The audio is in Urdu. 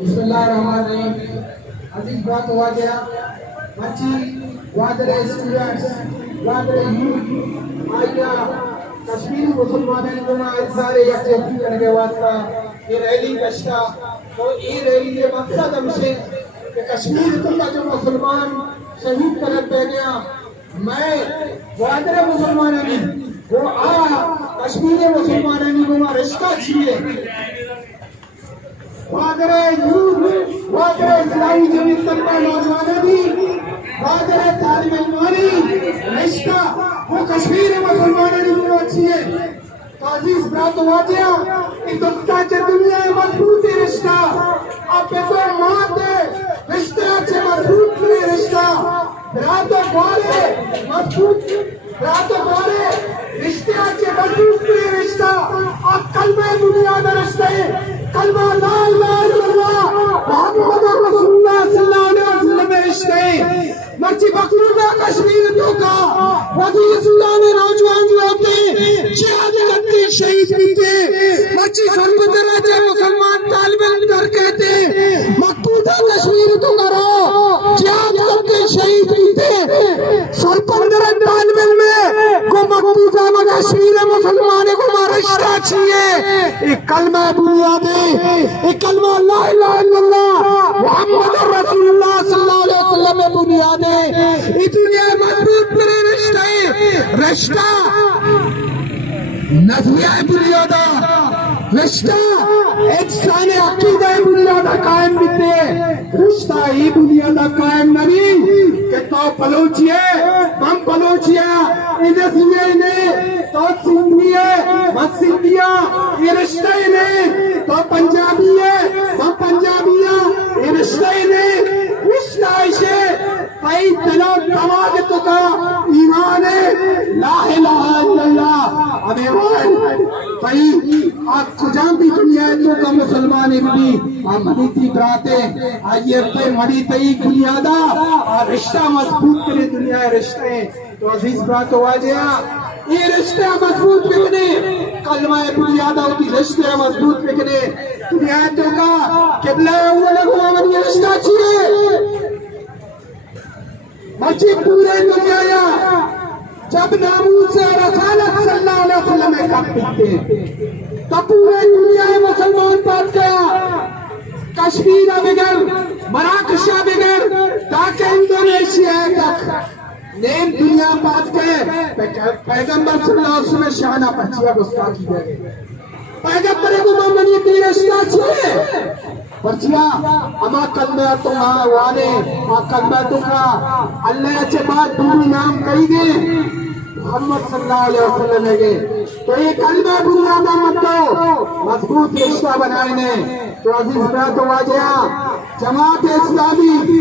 بسم اللہ الرحمن الرحیم. عزیز بات ہوا گیا مچی گوادر اسٹوڈنٹس گوادر یوتھ آئیا کشمیری مسلمانوں کو اظہار یکجہتی کرنے کے واسطہ یہ ریلی کشتا. تو یہ ریلی کے مقصد ہمشے کہ کشمیر کا جو مسلمان شہید کرت پہ گیا میں گوادر مسلمانوں نے وہ کشمیری مسلمانوں نے وہ رشتہ چھیے گوادر یوتھ گوادر اسلامی جماعت طلبہ نوجوانوں نے گوادر طالب علمانی رشتہ وہ کشمیری مسلمانوں نے وہ چھیے. تو عزیز برات واجیا کہ دکھتا چے دنیا مضبوطی رشتہ اب تو ماں دے رشتہ چے مضبوطی رشتہ برات بارے مضبوط برات بارے رشتہ چے مضبوطی رشتہ اب کلمہ بنیاد رشتہ کلمہ لا الہ الا اللہ محمد رسول اللہ صلی اللہ علیہ وسلم رشتہ مرچی مقلوبہ کشمیر تو کا وزیر اللہ نے نوجوان ہوتے جہاد کرتے شہید ہوتے مرچی سربت راجہ مسلمان طالب علم کر کہتے مقبوضہ کشمیر تو کرو جہاد کرتے شہید ہوتے سربت راجہ طالب علم کو مقبوضہ کشمیر مسلمان کو رشتہ چھیے. ایک کلمہ بنیاد ہے ایک کلمہ لا الہ الا اللہ محمد رسول اللہ صلی اللہ علیہ وسلم بنیاد ہے. اتنی مضبوط پر رشتہ ہے رشتہ نظریہ بنیادہ رشتہ انسان عقیدہ بنیادہ قائم بیتے رشتہ ہی بنیادہ قائم نہیں کہ تو بلوچی ہے ہم بلوچی ہے انہیں سنگے انہیں تو سندھی ہے بس سندھیا یہ رشتہ انہیں تو پنجابی ہے ہم پنجابی ہے یہ رشتہ انہیں رشتہ عائشہ پائی دلو دماغ تو کا ایمان ہے لا الہ الا اللہ. اب ایمان پائی آپ کو جانتی دنیا ہے تو کا مسلمان ابنی مڑی تھی براتے آئیے پہ مڑی تئی بنیادہ اور رشتہ مضبوط کرے دنیا ہے رشتہ ہے. تو عزیز برات واجیا یہ رشتہ مضبوط بکنے کلمہ بنیادہ ہوتی رشتہ مضبوط بکنے دنیا ہے تو کا قبلہ اول اگوامن یہ رشتہ چھئے مچی پورے دنیا یا جب ناموس رسالت صلی اللہ علیہ وسلم کب بکتے تو پورے دنیا مسلمان پاس گیا کشمیر بگر مراکشہ بگر تاکہ انڈونیشیا تک نیم دنیا پاس گئے پیغمبر صلی اللہ علیہ وسلم شانہ پچھیا گستاخی دے گئے پیغمبر کو ممنی کی رشتہ چھوئے پرچیا اما کلمہ تمہا والے اما کلمہ تمہا اللہ اچھے بات دوری نام کہی گئے محمد صلی اللہ علیہ وسلم گئے. تو یہ کلمہ بنیادہ مت دو مضبوط رشتہ بنائنے. تو عزیز برات واجیا جماعت اسلامی